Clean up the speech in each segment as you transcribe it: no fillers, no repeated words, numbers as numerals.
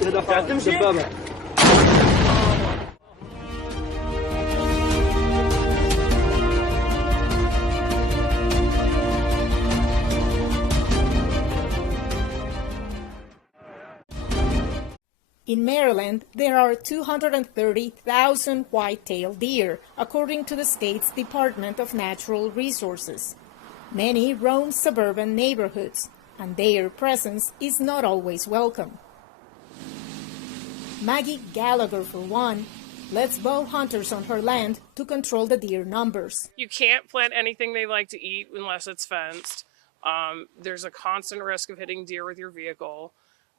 In Maryland, there are 230,000 white-tailed deer, according to the state's Department of Natural Resources. Many roam suburban neighborhoods, and their presence is not always welcome. Maggie Gallagher, for one, lets bow hunters on her land to control the deer numbers. You can't plant anything they like to eat unless it's fenced. There's a constant risk of hitting deer with your vehicle.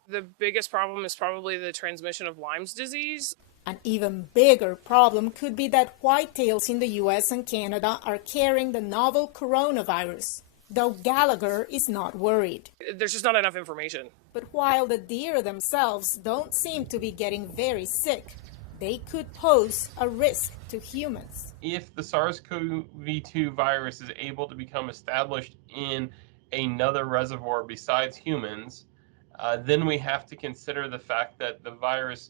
The biggest problem is probably the transmission of Lyme's disease. An even bigger problem could be that whitetails in the U.S. and Canada are carrying the novel coronavirus, though Gallagher is not worried. There's just not enough information. But while the deer themselves don't seem to be getting very sick, they could pose a risk to humans. If the SARS-CoV-2 virus is able to become established in another reservoir besides humans, then we have to consider the fact that the virus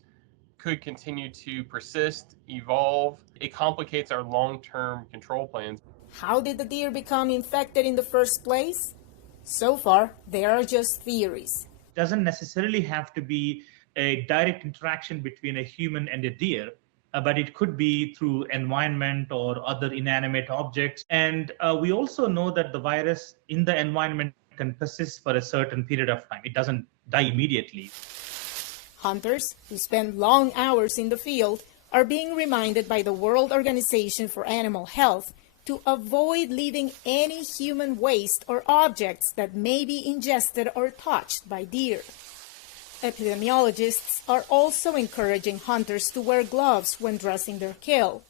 could continue to persist, evolve. It complicates our long-term control plans. How did the deer become infected in the first place? So far, there are just theories. It doesn't necessarily have to be a direct interaction between a human and a deer, but it could be through environment or other inanimate objects. And we also know that the virus in the environment can persist for a certain period of time. It doesn't die immediately. Hunters who spend long hours in the field are being reminded by the World Organization for Animal Health to avoid leaving any human waste or objects that may be ingested or touched by deer. Epidemiologists are also encouraging hunters to wear gloves when dressing their kill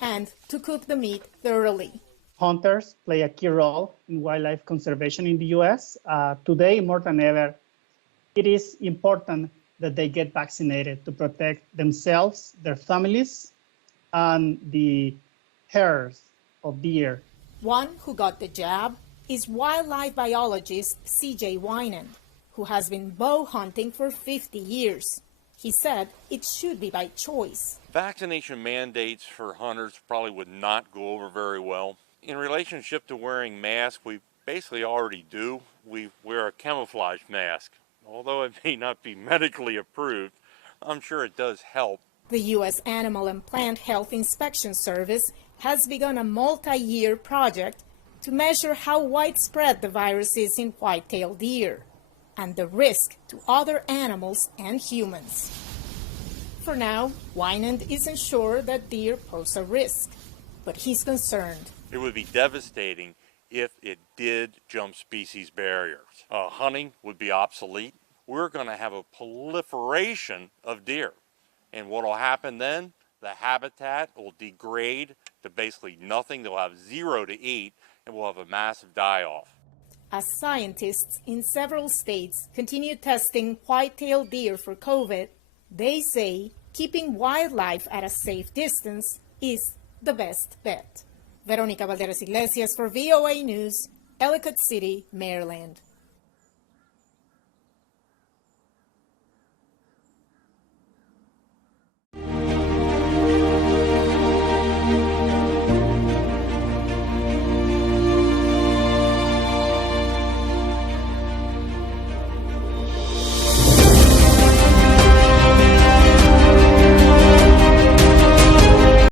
and to cook the meat thoroughly. Hunters play a key role in wildlife conservation in the U.S. Today, more than ever, it is important that they get vaccinated to protect themselves, their families, and the herds of deer. One who got the jab is wildlife biologist C.J. Winand, who has been bow hunting for 50 years. He said it should be by choice. Vaccination mandates for hunters probably would not go over very well. In relationship to wearing masks, we basically already do. We wear a camouflage mask. Although it may not be medically approved, I'm sure it does help. The U.S. Animal and Plant Health Inspection Service has begun a multi-year project to measure how widespread the virus is in white-tailed deer and the risk to other animals and humans. For now, Winand isn't sure that deer pose a risk, but he's concerned. It would be devastating if it did jump species barriers. Hunting would be obsolete. We're going to have a proliferation of deer. And what will happen then? The habitat will degrade to basically nothing. They'll have zero to eat, and we'll have a massive die-off. As scientists in several states continue testing white-tailed deer for COVID, they say keeping wildlife at a safe distance is the best bet. Veronica, Balderas, Iglesias for VOA News, Ellicott City, Maryland.